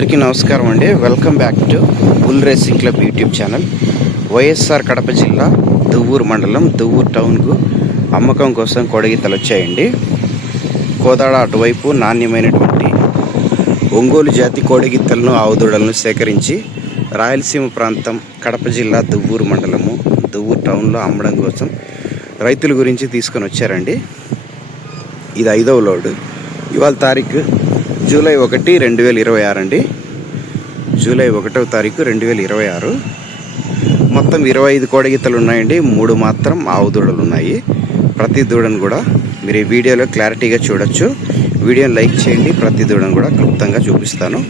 అందరికీ నమస్కారం అండి. Welcome back to bull racing club YouTube channel. YSR Kadapa జిల్లా దువ్వూరు మండలం దువ్వూరు టౌన్కు అమ్మకం కోసం కోడగిత్తలు వచ్చాయండి. కోదాడ అటువైపు నాణ్యమైనటువంటి ఒంగోలు జాతి కోడగిత్తలను ఆవుదూడలను సేకరించి రాయలసీమ ప్రాంతం కడప జిల్లా దువ్వూరు మండలము దువ్వూరు టౌన్లో అమ్మడం కోసం రైతుల గురించి తీసుకొని వచ్చారండి. ఇది 5వ లోడు. ఇవాళ తారీఖు జూలై 1, 2026 అండి. జూలై 1వ తారీఖు 2026. మొత్తం 25 కోడగిత్తలు ఉన్నాయండి. 3 మాత్రం ఆవు దూడలు ఉన్నాయి. ప్రతి దూడను కూడా మీరు ఈ వీడియోలో క్లారిటీగా చూడొచ్చు. వీడియోని లైక్ చేయండి. ప్రతి దూడను కూడా క్లుప్తంగా చూపిస్తాను.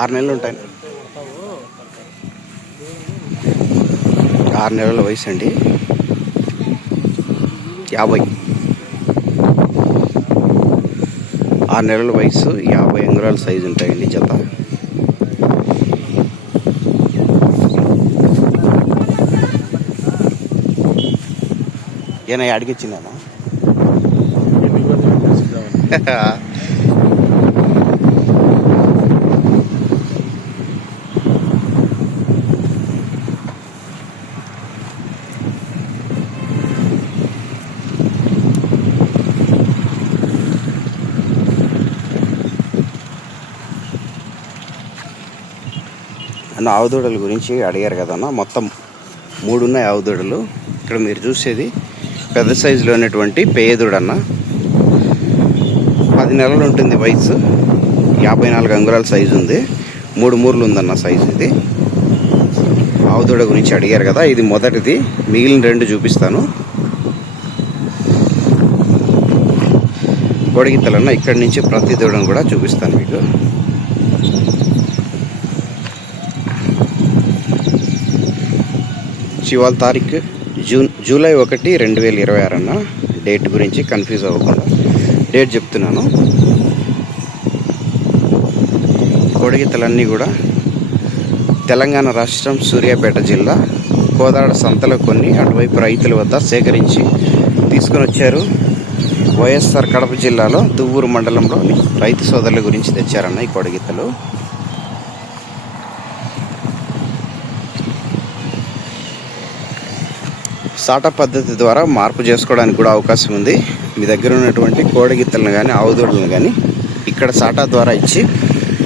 ఆరు నెలలు ఉంటాయి. 6 నెలల వయసు అండి. 50 6 నెలల వయసు, 50 అంగుళాల సైజు ఉంటాయండి జత. ఏనా అడిగిచ్చిందా? అన్న ఆవుదూడల గురించి అడిగారు కదన్న. మొత్తం 3 ఉన్నాయి ఆవుదూడలు. ఇక్కడ మీరు చూసేది పెద్ద సైజులో ఉన్నటువంటి పేదూడన్న. 10 నెలలు ఉంటుంది వయసు. 54 అంగుళాల సైజు ఉంది. 3 మూరలు ఉందన్న సైజు. ఇది ఆవుదూడ గురించి అడిగారు కదా. ఇది మొదటిది. మిగిలిన 2 చూపిస్తాను. కోడగిత్తలన్న ఇక్కడి నుంచి ప్రతి దూడను కూడా చూపిస్తాను మీకు. ఇవాళ తారీఖు జూలై 1, 2026 అన్న. డేట్ గురించి కన్ఫ్యూజ్ అవ్వకుండా డేట్ చెప్తున్నాను. కోడగిత్తలన్నీ కూడా తెలంగాణ రాష్ట్రం సూర్యాపేట జిల్లా కోదాడ సంతలో కొన్ని అటువైపు రైతుల వద్ద సేకరించి తీసుకొని వచ్చారు. వైఎస్ఆర్ కడప జిల్లాలో దువ్వూరు మండలంలోని రైతు సోదరుల గురించి తెచ్చారన్న ఈ కోడగిత్తలు. సాటా పద్ధతి ద్వారా మార్పు చేసుకోవడానికి కూడా అవకాశం ఉంది. మీ దగ్గర ఉన్నటువంటి కోడగిత్తలను కానీ ఆవుదూడలను కానీ ఇక్కడ సాటా ద్వారా ఇచ్చి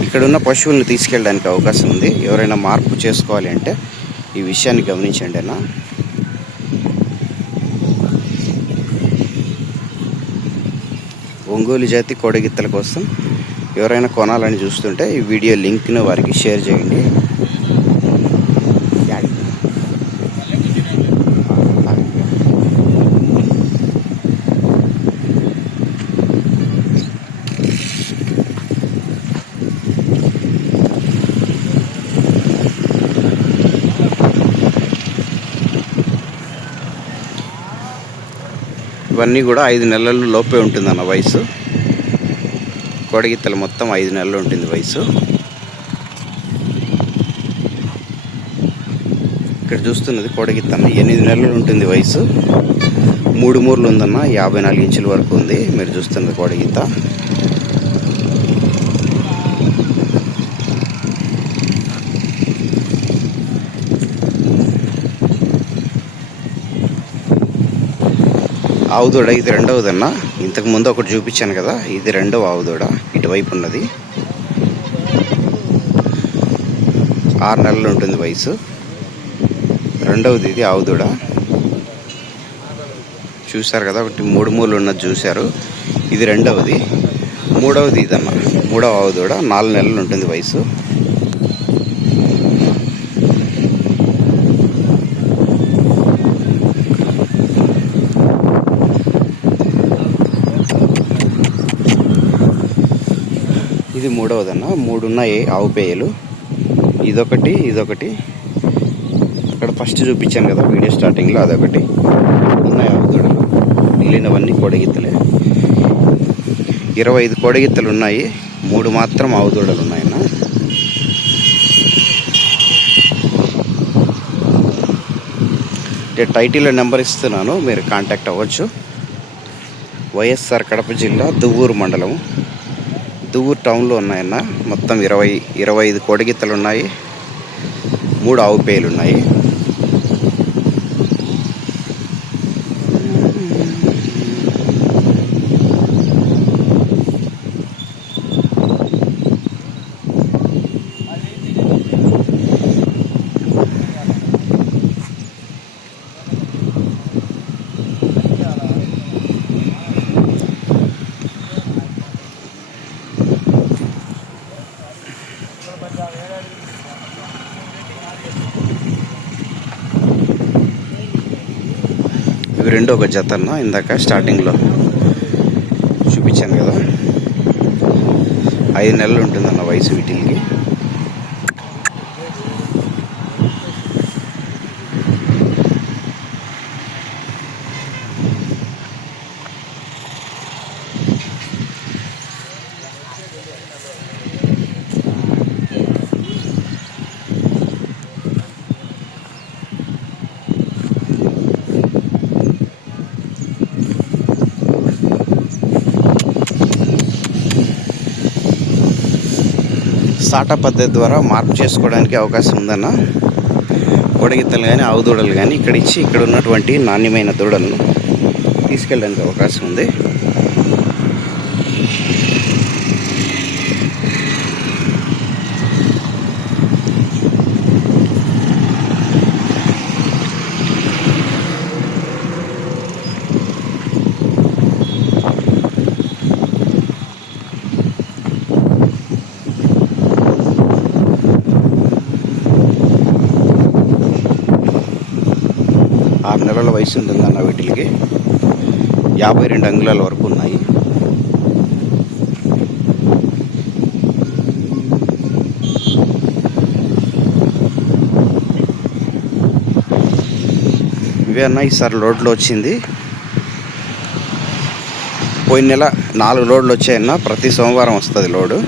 ఇక్కడ ఉన్న పశువులను తీసుకెళ్ళడానికి అవకాశం ఉంది. ఎవరైనా మార్పు చేసుకోవాలి అంటే ఈ విషయాన్ని గమనించండి అన్న. ఒంగోలు జాతి కోడగిత్తల కోసం ఎవరైనా కొనాలని చూస్తుంటే ఈ వీడియో లింక్ను వారికి షేర్ చేయండి. ఇవన్నీ కూడా 5 నెలల లోపే ఉంటుందన్న వయసు. కోడగిత్తలు మొత్తం 5 నెలలు ఉంటుంది వయసు. ఇక్కడ చూస్తున్నది కోడగిత్తన్న 8 నెలలు ఉంటుంది వయసు. 3 మూరలు ఉందన్న. 54 ఇంచుల వరకు ఉంది. మీరు చూస్తున్నది కోడగిత్త. ఆవుదూడ ఇది 2వదన్న. ఇంతకు ముందు ఒకటి చూపించాను కదా, ఇది 2వ ఆవుదూడ. ఇటువైపు ఉన్నది 6 నెలలు ఉంటుంది వయసు. 2వది ఇది ఆవుదూడ. చూశారు కదా, ఒకటి 3 మూరలు ఉన్నది చూశారు. ఇది 2వది. 3వది ఇదన్న. 3వ ఆవుదూడ. 4 నెలలు ఉంటుంది వయసు. ఇది మూడవదన్న. 3 ఉన్నాయి ఆవు పేయలు. ఇదొకటి ఇక్కడ ఫస్ట్ చూపించాను కదా వీడియో స్టార్టింగ్లో, అదొకటి. ఉన్నాయి ఆవు దూడలు. మిగిలినవన్నీ కోడగిత్తలే. 25 కోడగిత్తలు ఉన్నాయి, 3 మాత్రం ఆవు దూడలు ఉన్నాయన్న. టైటిల్లో నెంబర్ ఇస్తున్నాను, మీరు కాంటాక్ట్ అవ్వచ్చు. వైఎస్ఆర్ కడప జిల్లా దువ్వూరు మండలం, దువ్వూరు టౌన్లో ఉన్నాయన్న. మొత్తం 25 కోడగిత్తలు ఉన్నాయి, 3 ఆవు పేయలు ఉన్నాయి. ఇవి రెండు ఒక జత అన్న. ఇందాక స్టార్టింగ్లో చూపించాను కదా, 5 నెలలు ఉంటుందన్న వయసు వీటికి. సాటా పద్ధతి ద్వారా మార్పు చేసుకోవడానికి అవకాశం ఉందన్న. కోడగిత్తలు కానీ ఆవు దూడలు కానీ ఇక్కడ ఇచ్చి ఇక్కడ ఉన్నటువంటి నాణ్యమైన దూడలను తీసుకెళ్ళడానికి అవకాశం ఉంది. ఆరు నెలల వయసు ఉంటుందన్న వీటికి. 52 అంగుళాల వరకు ఉన్నాయి. ఇవే అన్న ఈసారి లోడ్లో వచ్చింది. పోయిన నెల 4 లోడ్లు వచ్చాయన్న. ప్రతి సోమవారం వస్తుంది లోడు.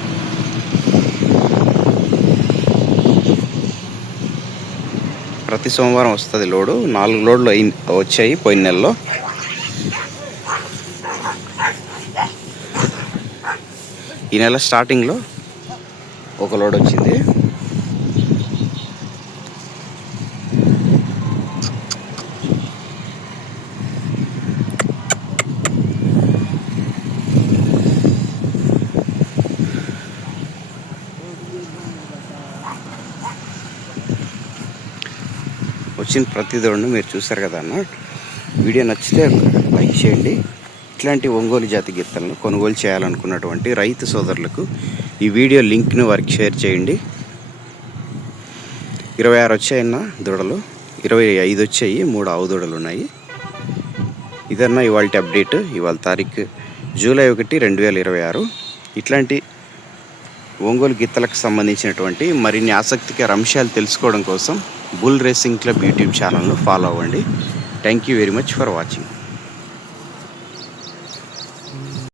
ప్రతి సోమవారం వస్తుంది లోడు. 4 లోడ్లు వచ్చాయి పోయిన నెలలో. ఈ నెల స్టార్టింగ్లో ఒక లోడ్ వచ్చింది. వచ్చిన ప్రతి దూడను మీరు చూసారు కదా అన్న. వీడియో నచ్చితే లైక్ చేయండి. ఇట్లాంటి ఒంగోలు జాతి గిత్తలను కొనుగోలు చేయాలనుకున్నటువంటి రైతు సోదరులకు ఈ వీడియో లింక్ను వారికి షేర్ చేయండి. 26 వచ్చాయన్న దూడలు, 25 వచ్చాయి, 3 ఆవు దూడలు ఉన్నాయి. ఇదన్నా ఇవాళ అప్డేట్. ఇవాళ తారీఖు జూలై 1, 2026. ఇట్లాంటి ఒంగోలు గిత్తలకు సంబంధించినటువంటి మరిన్ని ఆసక్తికర అంశాలు తెలుసుకోవడం కోసం బుల్ రేసింగ్ క్లబ్ యూట్యూబ్ ఛానల్ను ఫాలో అవ్వండి. Thank you very much for watching.